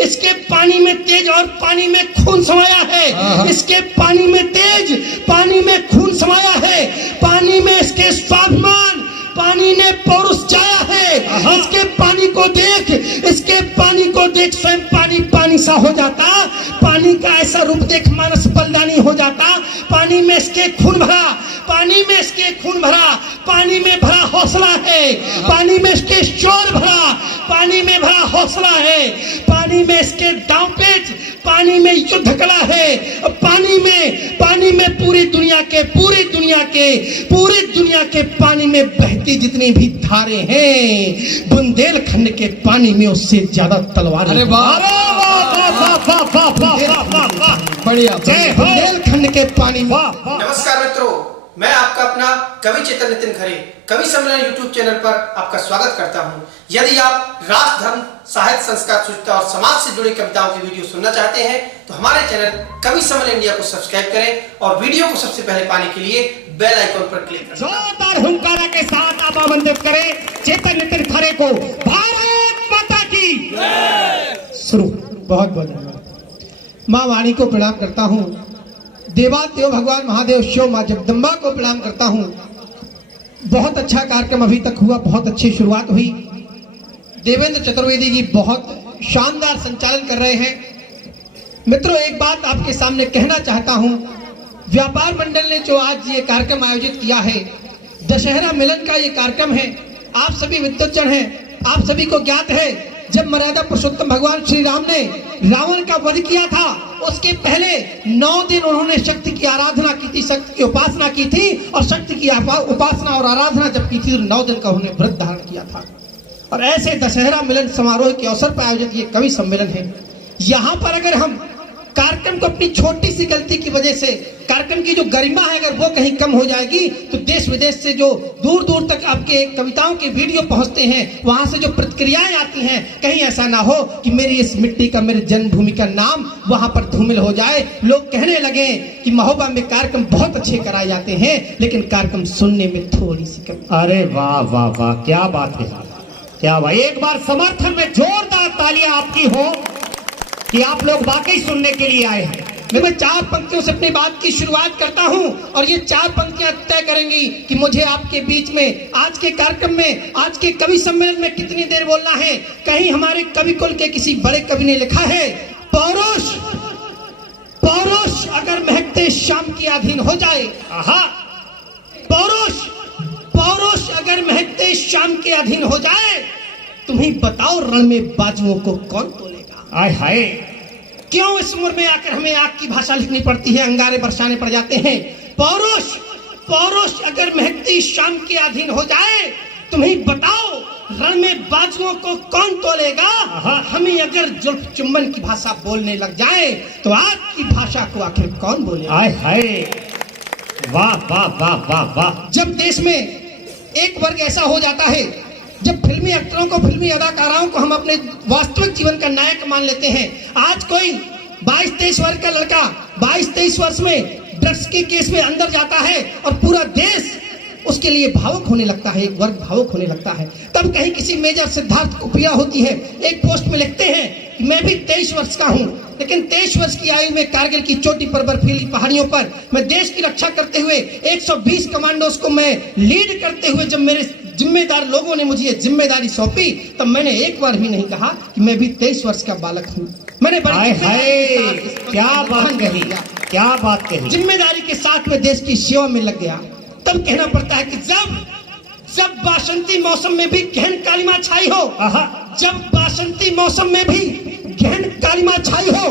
इसके पानी में तेज और पानी में खून समाया है। इसके पानी में तेज, पानी में खून समाया है। पानी में इसके स्वाभिमान, पानी ने पौरुष जाया है। इसके पानी को देख, इसके पानी को देख स्वयं पानी पानी सा हो जाता। पानी का ऐसा रूप देख मानस बलिदानी हो जाता। पानी में इसके खून भरा, पानी में इसके खून भरा, पानी में भरा हौसला है। पानी में इसके शोर भरा, पानी में भरा हौसला है। पानी में इसके दांवपेच, पानी में युद्ध कला है। पानी में पूरी दुनिया के पानी में बहती जितनी भी धारें हैं, बुंदेलखंड के पानी में उससे ज्यादा तलवार। अरे बढ़िया, बुंदेलखंड के पानी में। नमस्कार मित्रों, मैं आपका अपना कवि चेतन नितिन खरे कवि सम्मेलन यूट्यूब चैनल पर आपका स्वागत करता हूं। यदि आप राष्ट्र, धर्म, साहित्य, संस्कार, शुचिता और समाज से जुड़ी कविताओं की वीडियो सुनना चाहते हैं तो हमारे चैनल कवि सम्मेलन इंडिया को सब्सक्राइब करें और वीडियो को सबसे पहले पाने के लिए बेल आइकन पर क्लिक करें। जोरदार हुंकारा के साथ आप आमंत्रित करें चेतन नितिन खरे को। भारत माता की शुरू। बहुत बहुत धन्यवाद। माँ वाणी को प्रणाम करता हूँ। देवादेव भगवान महादेव शिव माँ जगदम्बा को प्रणाम करता हूँ। बहुत अच्छा कार्यक्रम अभी तक हुआ, बहुत अच्छी शुरुआत हुई। देवेंद्र चतुर्वेदी जी बहुत शानदार संचालन कर रहे हैं। मित्रों, एक बात आपके सामने कहना चाहता हूँ। व्यापार मंडल ने जो आज ये कार्यक्रम आयोजित किया है, दशहरा मिलन का ये कार्यक्रम है। आप सभी विद्वज्जन हैं, आप सभी को ज्ञात है जब मर्यादा पुरुषोत्तम भगवान श्री राम ने रावण का वध किया था, उसके पहले 9 दिन उन्होंने शक्ति की आराधना की थी, शक्ति की उपासना की थी। और शक्ति की उपासना और आराधना जब की थी तो 9 दिन का उन्होंने व्रत धारण किया था। और ऐसे दशहरा मिलन समारोह के अवसर पर आयोजित ये कवि सम्मेलन है। यहाँ पर अगर हम कार्यक्रम को अपनी छोटी सी गलती की वजह से, कार्यक्रम की जो गरिमा है अगर वो कहीं कम हो जाएगी तो देश विदेश से जो दूर दूर तक आपके कविताओं के वीडियो पहुंचते हैं, वहां से जो प्रतिक्रियाएं आती हैं, कहीं ऐसा ना हो कि मेरी इस मिट्टी का, मेरी जन्मभूमि का नाम वहां पर धूमिल हो जाए। लोग कहने लगे कि महोबा में कार्यक्रम बहुत अच्छे कराए जाते हैं लेकिन कार्यक्रम सुनने में थोड़ी सी कमी। अरे वाह वाह वाह, क्या बात है, क्या बात। एक बार समर्थन में जोरदार तालियां आपकी हो कि आप लोग वाकई सुनने के लिए आए हैं। मैं 4 पंक्तियों से अपनी बात की शुरुआत करता हूं और ये 4 पंक्तियां तय करेंगी कि मुझे आपके बीच में आज के कार्यक्रम में, आज के कवि सम्मेलन में कितनी देर बोलना है। कहीं हमारे कवि कुल के किसी बड़े कवि ने लिखा है, पौरुष पौरुष अगर महकते शाम की अधीन हो जाए। पौरुष पौरुष अगर महकते शाम के अधीन हो जाए, तुम्हें बताओ रण में बाजुओं को कौन तोलेगा। आय हाय, क्यों इस उम्र में आकर हमें आग की भाषा लिखनी पड़ती है, अंगारे बरसाने पड़ जाते हैं। पौरुष पौरुष अगर महकती शाम के अधीन हो जाए, तुम्हें बताओ रण में बाजुओं को कौन तोलेगा। हमें अगर जुल्फ चुंबन की भाषा बोलने लग जाए तो आग की भाषा को आखिर कौन बोलेगा। आय हाय, वाह वाह वाह वाह वाह। जब देश में एक वर्ग ऐसा हो जाता है, जब फिल्मी एक्टरों को, फिल्मी अदाकाराओं को हम अपने वास्तविक जीवन का नायक मान लेते हैं। आज कोई 22-23 वर्ष का लड़का 22-23 वर्ष में ड्रग्स के केस में अंदर जाता है और पूरा देश उसके लिए भावुक होने लगता है, एक वर्ग भावुक होने लगता है। तब कहीं किसी मेजर सिद्धार्थ को पीड़ा होती है, एक पोस्ट में लिखते हैं कि मैं भी 23 वर्ष का हूँ, लेकिन 23 वर्ष की आयु में कारगिल की चोटी पर, बर्फीली पहाड़ियों पर मैं देश की रक्षा करते हुए 120 कमांडोज को मैं लीड करते हुए जब मेरे जिम्मेदार लोगों ने मुझे ये जिम्मेदारी सौंपी, तब मैंने एक बार भी नहीं कहा कि मैं भी 23 वर्ष का बालक हूँ। मैंने क्या बात कही, क्या बात कही। जिम्मेदारी के साथ में देश की सेवा में लग गया। तब कहना पड़ता है कि जब बासंती मौसम में भी गहन कालिमा छाई हो, जब बासंती मौसम में भी गहन कालिमा छाई हो,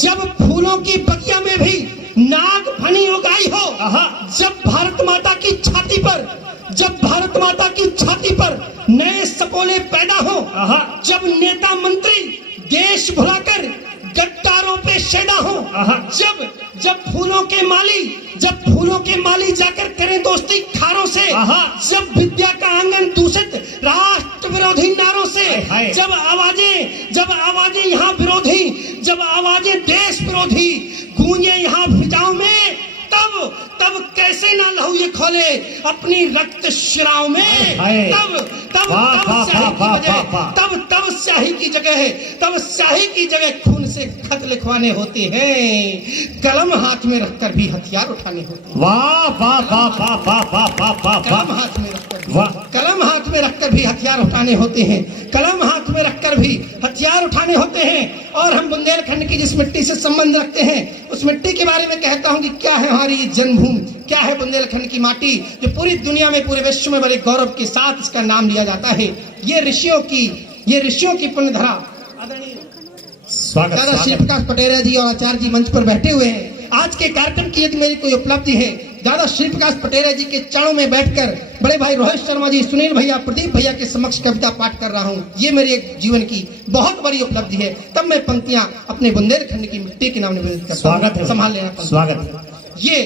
जब फूलों की बगिया में भी नाग फनी उगाई हो, जब भारत माता की छाती पर, जब भारत माता की छाती पर नए सपोले पैदा हो, जब नेता मंत्री देश भुलाकर गद्दारों पे शैदा हो, जब फूलों के माली जाकर करें दोस्ती खारों से, जब विद्या का आंगन दूषित राष्ट्र विरोधी नारों से, जब आवाजें यहाँ विरोधी, जब आवाजें देश विरोधी गूंजे यहाँ फिजाओं में, तब कैसे कैसे ना लहू ये खोले अपनी रक्त शिराओं में, हाय। तब तब वाह, तब वाह, स्याही वाह, की वाह, वजह, वाह, वाह। तब स्याही की जगह है, तब स्याही की जगह खून से खत लिखवाने होते हैं, कलम हाथ में रखकर भी हथियार उठाने होते हैं। वाह वाह वाह वाह वाह वाह वाह वाह कलम वाह हाथ में रखकर भी, वाह। कलम हाथ में रखकर भी हथियार उठाने होते हैं, कलम हाथ में रखकर भी हथियार उठाने होते हैं। और हम बुंदेलखंड की जिस मिट्टी से संबंध रखते हैं उस मिट्टी के बारे में कहता हूं कि क्या है हमारी ये जन्मभूमि, क्या है बुंदेलखंड की माटी, जो पूरी दुनिया में, पूरे विश्व में बड़े गौरव के साथ इसका नाम लिया जाता है। ये ऋषियों की पुण्यधरा। आदरणीय स्वागत दादा श्री स्वागत। प्रकाश पटेल जी और आचार्य जी मंच पर बैठे हुए हैं। आज के कार्यक्रम की यदि मेरी कोई उपलब्धि है, दादा श्री प्रकाश पटेल जी के चरणों में बैठकर बड़े भाई रोहित शर्मा जी, सुनील भैया, प्रदीप भैया के समक्ष कविता पाठ कर रहा हूँ, ये मेरे एक जीवन की बहुत बड़ी उपलब्धि है। तब मैं पंक्तियां अपने बुंदेलखंड की मिट्टी के नाम निवेदित करता स्वागत हूं। है, संभाल लेना पंक्ति। स्वागत है।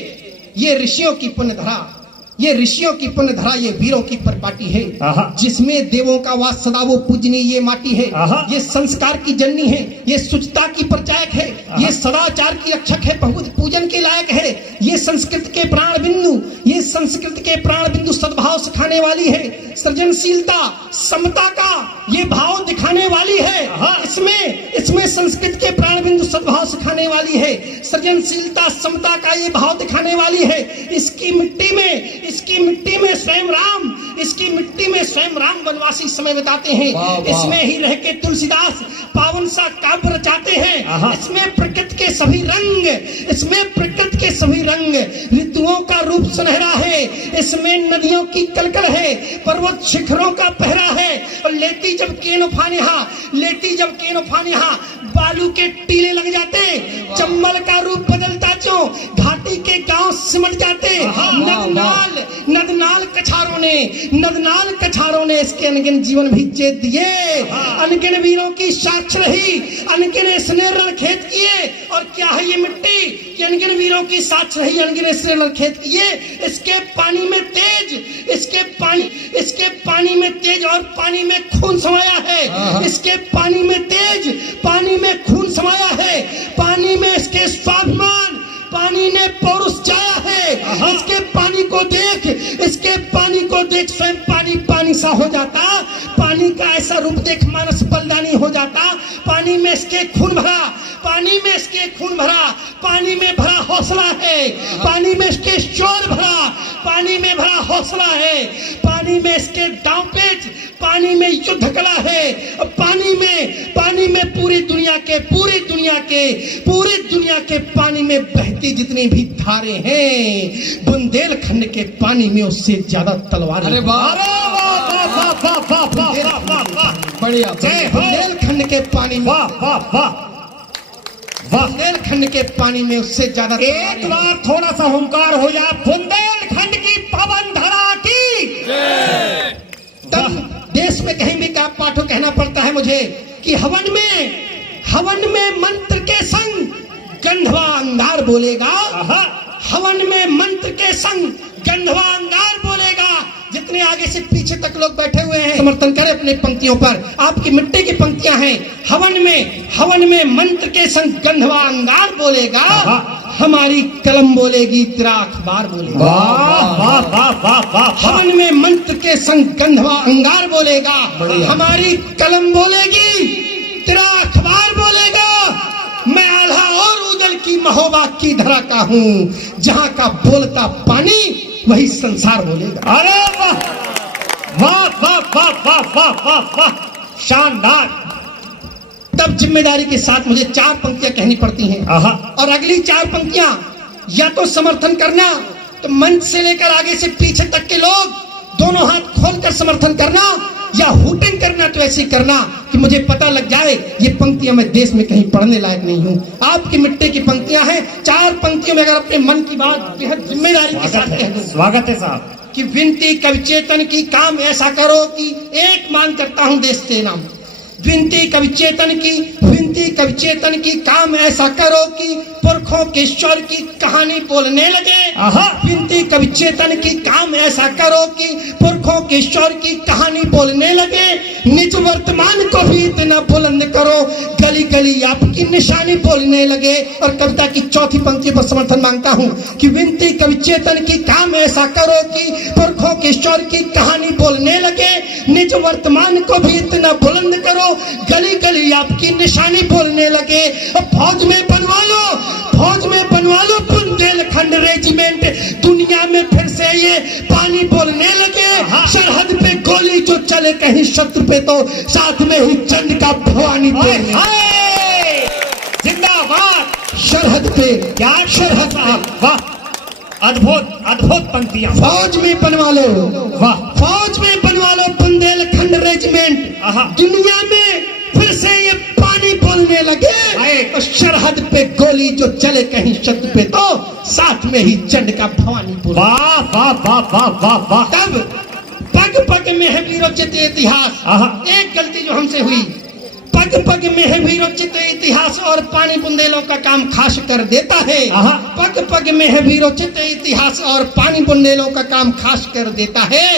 ये ऋषियों की पुण्यधरा, ये ऋषियों की पुण्यधरा, ये वीरों की परिपाटी है, आहा। जिसमें देवों का वास सदा वो पूजनीय ये माटी है। आहा। ये संस्कार की जननी है, ये शुचिता की प्रचायक है, ये सदाचार की रक्षक है, बहुत पूजन के लायक है। ये संस्कृत के प्राण बिंदु, ये संस्कृत के प्राण बिंदु सद्भाव सिखाने वाली है, सृजनशीलता समता का ये भाव दिखाने वाली है। आहा। इसमें संस्कृत के प्राण बिंदु सद्भाव सिखाने वाली है, सृजनशीलता समता का ये भाव दिखाने वाली है। इसकी मिट्टी में स्वयं राम, इसकी मिट्टी में स्वयं राम वनवासी समय बिताते हैं। वाह, वाह। इसमें ही रह के तुलसीदास पावन सा काव्य रचाते हैं। आहा। इसमें प्रकृति के सभी रंग, इसमें प्रकृति के सभी रंग, ऋतुओं का रूप सुनहरा है, इसमें नदियों की कलकल है, पर्वत शिखरों का पहरा है। और लेती जब केनो फानिहा बालू के टीले लग जाते, चंबल का रूप बदलता जो घाटी के गांव सिमट जाते। नदनाल कछारों ने इसके अनगिन जीवन भी चेत दिए, अनगिन वीरों की साक्ष रही, अनगिन स्नेह रणखेत किए। और क्या है ये मिट्टी कि अनगिन वीरों की साक्ष रही, अनगिन स्नेह रणखेत किए। इसके पानी में तेज और पानी में खून समाया है, इसके पानी में तेज, पानी में खून समाया है, पानी में इसके स्वाभिमान, पानी ने पौरुष चाया है। इसके पानी को देख स्वयं पानी सा हो जाता, पानी का ऐसा रूप देख मानस बलिदानी हो जाता। पानी में इसके खून भरा, पानी में भरा हौसला है, पानी में इसके शोर भरा, पानी में भरा हौसला है, पानी में इसके दांव पेच, पानी में युद्ध कला है। पानी में पूरी दुनिया के पानी में बहती जितनी भी धारे हैं, बुंदेलखंड के पानी में उससे ज्यादा तलवार। अरे वाह, वाह, वाह, वाह, वाह, वाह, वाह, वाह। बढ़िया। जय हो। बुंदेलखंड के पानी में, वाह वाह वाह वाह। बुंदेलखंड के पानी में उससे ज्यादा एक बार थोड़ा सा हुंकार हो जाए, बुंदेलखंड की पवन धरा की। तब देश में कहीं भी का पाठो कहना पड़ता है मुझे कि हवन में मंत्र के संग गंधवा अंगार बोलेगा, आहा। हवन में मंत्र के संग गंधवा अंगार बोलेगा। जितने आगे से पीछे तक लोग बैठे हुए हैं समर्थन करें अपने पंक्तियों पर, आपकी मिट्टी की पंक्तियां हैं। हवन में मंत्र के संग गंधवा अंगार बोलेगा, हमारी कलम बोलेगी, तेरा अखबार बोलेगा। वाह वाह वाह वाह वाह। हवन में मंत्र के संग गंधवा अंगार बोलेगा, हमारी कलम बोलेगी, तेरा अखबार बोलेगा। मैं आल्हा और उदल की महोबा की धरा का हूँ, जहाँ का बोलता पानी वही संसार बोलेगा। अरे वाह वाह वाह वाह वाह वाह वाह वाह, शानदार। तब जिम्मेदारी के साथ मुझे 4 पंक्तियां कहनी पड़ती हैं, आहा। और अगली 4 पंक्तियां या तो समर्थन करना, तो मंच से लेकर आगे से पीछे तक के लोग दोनों हाथ खोलकर समर्थन करना, या हुटिंग करना तो ऐसी करना कि मुझे पता लग जाए ये पंक्तियां मैं देश में कहीं पढ़ने लायक नहीं हूँ। आपकी मिट्टी की पंक्तियां हैं, 4 पंक्तियों में अगर अपने मन की बात बेहद जिम्मेदारी के साथ कह दूं, स्वागत है साहब। कि विनती कवि चेतन की काम ऐसा करो कि एक मांग करता हूं देश से नाम, विनती कवि चेतन की, विनती कवि चेतन की, काम ऐसा करो कि पुरखों के स्वर की कहानी बोलने लगे। विनती कवि चेतन की, काम ऐसा करो कि पुरखों के स्वर की कहानी बोलने लगे। निज वर्तमान को भी इतना बुलंद करो, गली गली आपकी निशानी बोलने लगे। और कविता की चौथी पंक्ति पर समर्थन मांगता हूं कि विनती कवि चेतन की, काम ऐसा करो कि पुरखों के स्वर की कहानी बोलने लगे। निज वर्तमान को भी इतना बुलंद करो, गली गली आपकी निशानी बोलने लगे। अब फौज में बनवा लो, फौज में बनवा लो बुंदेलखंड रेजिमेंट, दुनिया में फिर से ये पानी बोलने लगे। सरहद पे गोली जो चले कहीं शत्रु पे, तो साथ में ही चंड का भवानी बोलने। जिंदाबाद। सरहद पे क्या सरहद पे, वाह, अद्भुत अद्भुत पंक्तियां। फौज में बनवा लो, वाह, फौज में बनवा लो बुंदेलखंड रेजिमेंट, दुनिया में फिर से ये पानी बोलने लगे। और सरहद पे गोली जो चले कहीं शत्रु पे, तो साथ में ही चंड का भवानी बोले। वाह वाह वाह वाह वाह वाह। तब पग पग में है वीरोचित इतिहास। एक गलती जो हमसे हुई, पग पग में है वीरोचित इतिहास और पानी बुंदेलों का काम खास कर देता है। पग पग में है वीरोचित इतिहास और पानी बुंदेलों का काम खास कर देता है।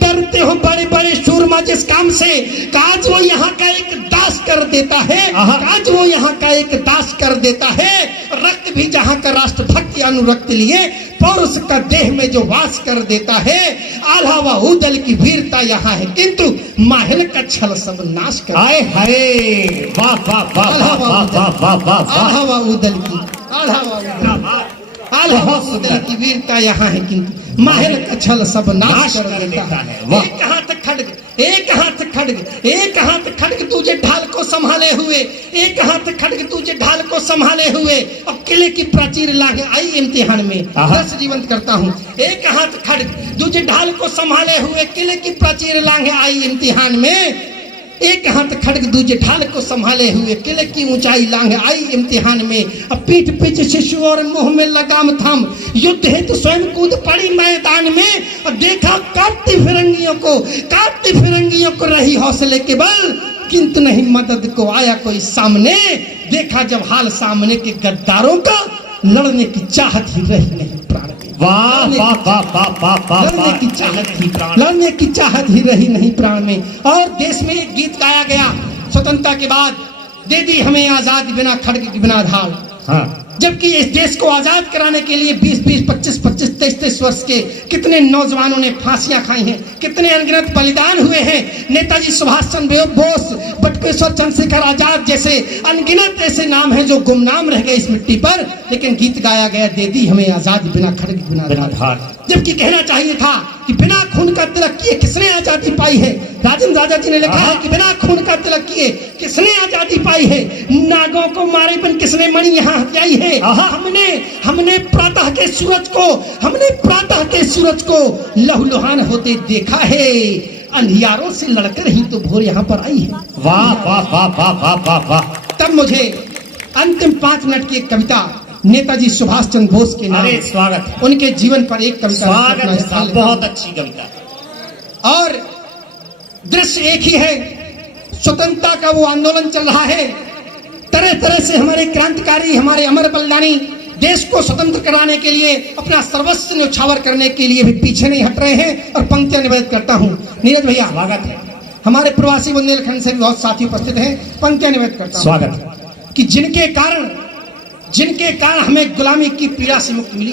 डरते हो बड़े बड़े सूरमा जिस काम से, काज वो यहाँ का एक दास कर देता है, काज वो यहाँ का एक दास कर देता है। रक्त भी जहाँ का राष्ट्रभक्ति अनुरक्त लिए, पौरुष का देह में जो वास कर देता है। आल्हा व उदल की वीरता यहाँ है, किंतु माहिल का छल सब नाश कर। आए हाय, वाह वाह वाह वाह वाह वाह वाह। आल्हा व उदल की, आल्हा व उदल की वीरता यहाँ है, किंतु माहिल का छल सब नाश कर देता है। एक हाथ खड्ग, एक हाथ खड्ग, एक हाथ खड्ग तुझे ढाल को संभाले हुए, एक हाथ खड्ग तुझे ढाल को संभाले हुए। अब किले की प्राचीर लागे आई इम्तिहान में, दस जीवंत करता हूँ। एक हाथ खड्ग तुझे ढाल को संभाले हुए, किले की प्राचीर लागे आई इम्तिहान में। एक हाथ खड्ग दूजे ढाल को संभाले हुए, किले की ऊंचाई लांघ आई इम्तिहान में। अब पीठ पीछे शिशु और मुंह में लगाम थाम, युद्ध हेतु स्वयं कूद पड़ी मैदान में। अब देखा काटती फिरंगियों को, काटती फिरंगियों को रही हौसले के बल, किंतु नहीं मदद को आया कोई सामने। देखा जब हाल सामने के गद्दारों का, लड़ने की चाहत ही रही नहीं प्राण में। वाह वाह वाह वाह वाह वाह। लड़ने की चाहत ही, लड़ने की चाहत ही रही नहीं प्राण में। और देश में एक गीत गाया गया स्वतंत्रता के बाद, दे दी हमें आजादी बिना खड्ग की बिना ढाल। जबकि इस देश को आजाद कराने के लिए 20-20, 25-25, 23-23 वर्ष के कितने नौजवानों ने फांसियां खाई हैं, कितने अनगिनत बलिदान हुए हैं। नेताजी सुभाष चंद्र बोस, बटुकेश्वर चंद्रशेखर आजाद जैसे अनगिनत ऐसे नाम हैं जो गुमनाम रह गए इस मिट्टी पर। लेकिन गीत गाया गया, दे दी हमें आजादी बिना खड्ग बिना ढाल। जबकि कहना चाहिए था कि बिना खून का तिलक किए किसने आजादी पाई है। राजेंद्र राजा जी ने लिखा है कि बिना खून का तिलक किए किसने आजादी पाई है। नागों को मारे बिन किसने मणि यहाँ हथियाई है। हमने प्रातः के सूरज को, हमने प्रातः के सूरज को लहूलुहान होते देखा है। अंधियारों से लड़कर ही तो भोर यहाँ पर आई है। वाह वाह वाह वाह वाह वाह वाह। तब मुझे अंतिम 5 मिनट की एक कविता नेताजी सुभाष चंद्र बोस के नाम, स्वागत, उनके जीवन पर एक कविता, स्वागत, बहुत अच्छी कविता। और दृश्य एक ही है, स्वतंत्रता का वो आंदोलन चल रहा है। तरह तरह से हमारे क्रांतिकारी, हमारे अमर बलिदानी देश को स्वतंत्र कराने के लिए अपना सर्वस्व न्यौछावर करने के लिए भी पीछे नहीं हट रहे हैं। और पंक्तियां निवेदित करता हूँ। नीरज भैया स्वागत है। हमारे प्रवासी बुंदेलखंड से भी बहुत साथी उपस्थित हैं। पंक्तियां निवेदित करता हूँ। स्वागत। कि जिनके कारण हमें गुलामी की पीड़ा से मुक्ति मिली,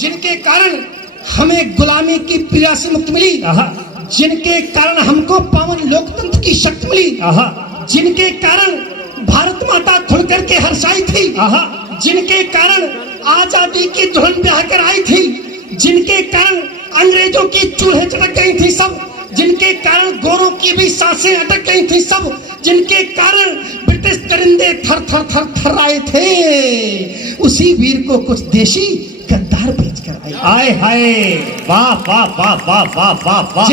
जिनके कारण हमें गुलामी की पीड़ा से मुक्ति मिली, जिनके कारण हमको पावन लोकतंत्र की शक्ति मिली, जिनके कारण भारत माता खुल करके हर्षाई थी, जिनके कारण आजादी की दुल्हन ब्याह कर आई थी, जिनके कारण अंग्रेजों की चूल्हे चढ़क गई थी सब, जिनके कारण गोरों की भी सांसें अटक गई थी सब, जिनके कारण ब्रिटिश दरिंदे थर थर थर थर आए थे, उसी वीर को कुछ देशी गद्दार भेज कर आए। आए हाय, वाह वाह वाह वाह वाह वाह वाह।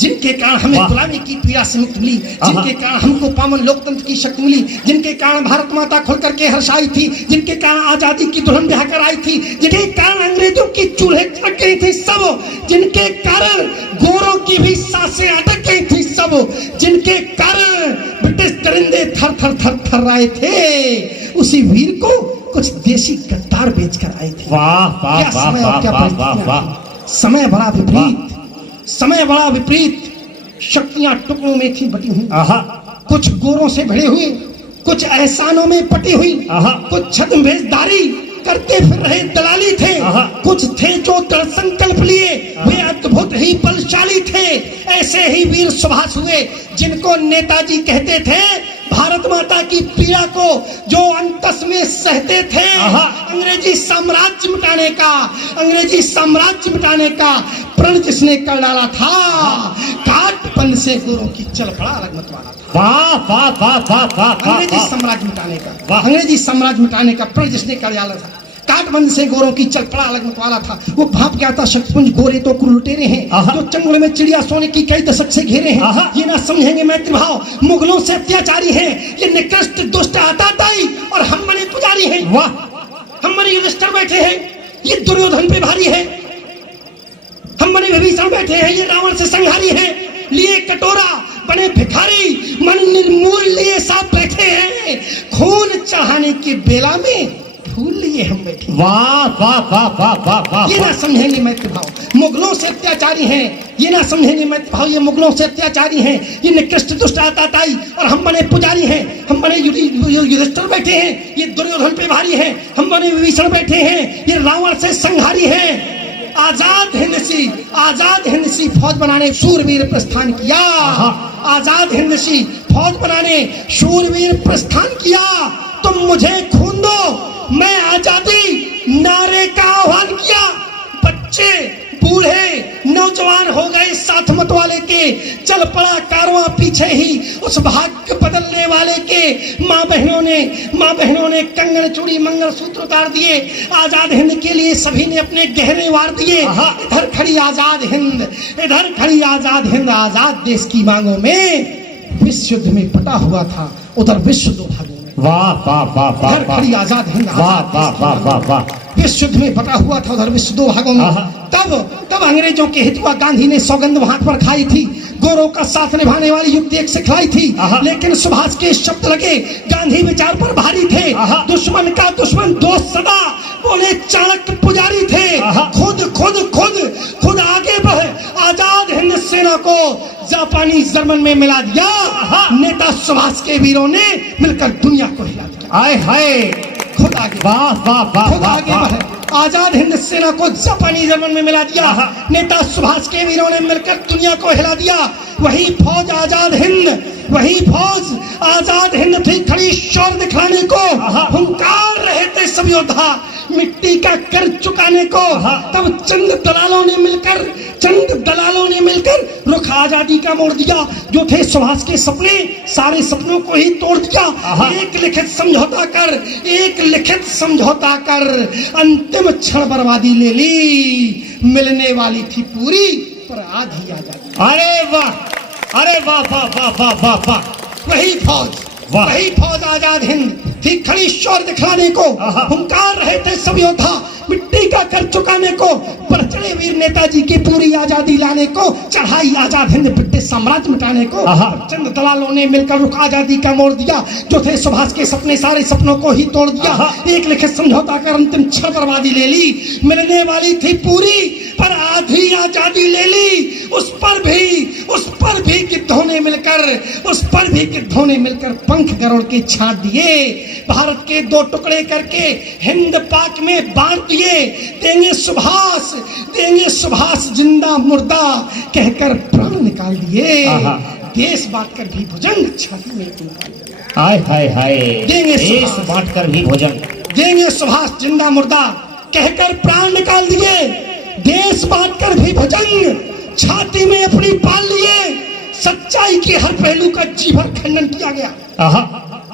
जिनके कारण हमें वाह। गुलामी की पीड़ा से मुक्ति मिली, जिनके कारण हमको पावन लोकतंत्र की शक्ति मिली, जिनके कारण भारत माता खुल करके हर्षाई थी, जिनके कारण आजादी की दुल्हन ब्याह कर आई थी, जिनके कारण अंग्रेजों की चूल्हे चढ़ गई थी सब, जिनके कारण गोरों की भी सांसें अटक गई थी सब, जिनके कारण ब्रिटिश दरिंदे थर थर थर थर रहे थे, उसी वीर को कुछ देशी गद्दार बेचकर आए थे। वाह वाह क्या वाह समय और वाह क्या वाह वाह परिस्थितियां वाह। थी। समय बड़ा विपरीत, समय बड़ा विपरीत। शक्तियां टुकड़ों में थी बटी हुई, आहा कुछ गोरों से भरे हुए, कुछ एहसानों में पटी हुई, आहा। कुछ छद्मवेशधारी करते फिर रहे दलाली थे, आहा। कुछ थे जो दृढ़ संकल्प लिए, वे अद्भुत ही बलशाली थे। ऐसे ही वीर सुभाष हुए जिनको नेताजी कहते थे भारत माता की पीड़ा को जो अंतस में सहते थे, आहा। अंग्रेजी साम्राज्य मिटाने का, अंग्रेजी साम्राज्य मिटाने का प्रण जिसने कर डाला था, काटपन से गोरों की चल पड़ा अलग मत वाला था। वाह वाह वाह वाह वाह अंग्रेजी वाह। साम्राज्य मिटाने का, वाह। अंग्रेजी साम्राज्य मिटाने का प्रण जिसने कर डाला था, काटबंद से गोरों की चल पड़ा अलग मत वाला था। वो भाप क्या था, शक्तिपुंज गोरे तो लुटेरे हैं आहा। जो चंगुल में चिड़िया सोने की कई दशक से घेरे हैं। आहा। ये ना समझेंगे मैत्री भाव, मुगलों से अत्याचारी हैं, ये निकृष्ट दुष्ट आताताई और हम बने पुजारी हैं। वाह हम बने युधिष्ठिर बैठे हैं, ये दुर्योधन पे भारी है। हम बने विभीषण बैठे हैं, ये रावण से संहारी हैं। लिए कटोरा बने भिखारी, मन निर्मूल लिए साथ बैठे हैं। खून चढ़ाने की बेला में फूल लिए हम बैठे। वाह वाह वाह वाह वाह वाह। ये ना समझेंगे मैत्री भाव, मुगलों से अत्याचारी हैं। ये ना समझेंगे मैत्री भाव, ये मुगलों से अत्याचारी हैं, ये निकृष्ट दुष्ट आताताई और हम बने पुजारी हैं। हम बने युधिष्ठिर बैठे हैं, ये दुर्योधन पे भारी हैं। हम बने विभीषण बैठे हैं, ये रावण से संहारी हैं। आजाद हिंद सी फौज बनाने शूरवीर प्रस्थान किया। आजाद हिंद सी फौज बनाने शूरवीर प्रस्थान किया। तुम मुझे खून दो, मैं आजादी नारे का आह्वान किया। बच्चे बूढ़े नौजवान हो गए साथ मत वाले के, चल पड़ा कारवां पीछे ही उस भाग्य बदलने वाले के। माँ बहनों ने कंगन चूड़ी मंगलसूत्र उतार दिए। आजाद हिंद के लिए सभी ने अपने गहने वार दिए। इधर खड़ी आजाद हिंद, इधर खड़ी आजाद हिंद, आजाद देश की मांगों में विश्व युद्ध में पटा हुआ था, उधर विश्व दो भागों में। वाह वाह वाह वाह इधर खड़ी आजाद हिंद, वाह वाह वाह वाह वाह। विश्व युद्ध में बटा हुआ था, उधर विश्व दो भागों में। तब अंग्रेजों के हित हुआ, गांधी ने सौगंध हाथ पर खाई थी, गोरों का साथ निभाने वाली युक्ति एक सिखलाई थी। लेकिन सुभाष के शब्द लगे गांधी विचार पर भारी थे। दुश्मन का दुश्मन दोस्त सदा, बोले चाणक्य पुजारी थे। खुद आगे बढ़े, आजाद हिंद सेना को जापानी जर्मन में मिला दिया। नेता सुभाष के वीरों ने मिलकर दुनिया को हिला दिया। आए हाय, खुद आगे, वाह वाह वाह खुद आगे वाह। बढ़े, आजाद हिंद सेना को जापानी जर्मन में मिला दिया। नेता सुभाष के वीरों ने मिलकर दुनिया को हिला दिया। वही फौज आजाद हिंद, वही फौज आजाद हिंद थी खड़ी शौर्य दिखाने को। हुंकार रहे थे सब योद्धा मिट्टी का कर चुकाने को। तब चंद दलालों ने मिलकर रुख आजादी का मोड़ दिया। जो थे सुभाष के सपने, सारे सपनों को ही तोड़ दिया। एक लिखित समझौता कर अंतिम क्षण बर्बादी ले ली। मिलने वाली थी पूरी पर आधी आजादी। अरे वाह, अरे वाह वाह वाह वाह वाह वाह। वही फौज आजाद हिंद थी खड़ी शौर्य दिखाने को। हुंकार रहे थे सब योद्धा मिट्टी का कर चुकाने को। पर चढ़े वीर नेताजी की पूरी आजादी लाने को। चढ़ाई आजाद हिंद ब्रिटिश साम्राज्य मिटाने को। चंद दलालों ने मिलकर रुख आजादी का मोड़ दिया। जो थे सुभाष के सपने, सारे सपनों को ही तोड़ दिया। एक लिखित समझौता कर अंतिम क्षण बर्बादी ले ली। मिलने वाली थी पूरी पर आधी आजादी ले ली। उस पर भी गिद्धों ने मिलकर पंख गरोड़ के छाट दिए। भारत के दो टुकड़े करके हिंद पाक में बांट दिए। देंगे सुभाष जिंदा मुर्दा कहकर प्राण निकाल दिए। देश बांट कर भी भुजंग छाती में निकाल दिया। हाय हाय हाय, देंगे देश बांट कर भी भोजन। देंगे सुभाष जिंदा मुर्दा कहकर प्राण निकाल दिए। देश बांट कर भी भुजंग छाती में अपनी पाल लिए। सच्चाई के हर पहलू का जी भर खंडन किया गया।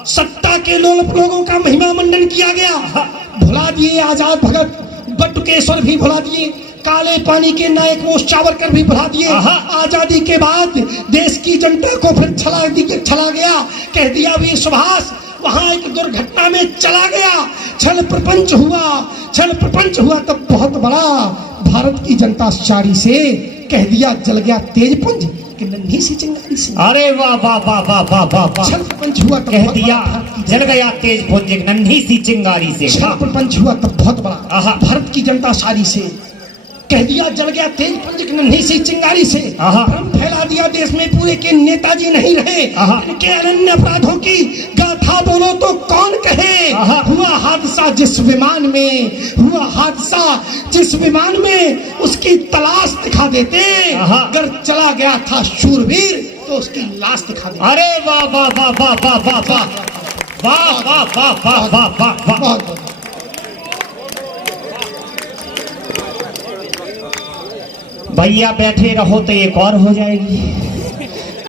सत्ता के लोगों का महिमा मंडन किया गया। भुला दिए आजाद भगत बटुकेश्वर भी भुला दिए। काले पानी के नायक वो सावरकर भी भुला दिए। आजादी के बाद देश की जनता को फिर छला गया, कह दिया वीर सुभाष वहां एक दुर्घटना में चला गया, छल प्रपंच हुआ तब बहुत बड़ा, भारत की जनता सारी से कह दिया जल गया तेज पुंज कि नन्ही सी चिंगारी से। अरे वाह वाह वाह वाह वाह वाह वाह, छल प्रपंच हुआ तब कह दिया जल गया तेज पुंज एक नन्ही सी चिंगारी से। छल प्रपंच हुआ तब बहुत बड़ा, भारत की जनता सारी से कह दिया जल गया तेज पुंज एक नन्ही सी चिंगारी से। भ्रम फैला दिया देश में पूरे के नेताजी नहीं रहे, इनके अनन्य अपराधों की गाथा बोलो तो कौन कहे। हुआ हादसा जिस विमान में उसकी तलाश दिखा देते, अगर चला गया था शूरवीर तो उसकी लाश दिखा देते। अरे वाह वाह वाह वाह वाह वाह वाह वाह वाह वाह वाह वाह वाह वाह। भैया बैठे रहो तो एक और हो जाएगी।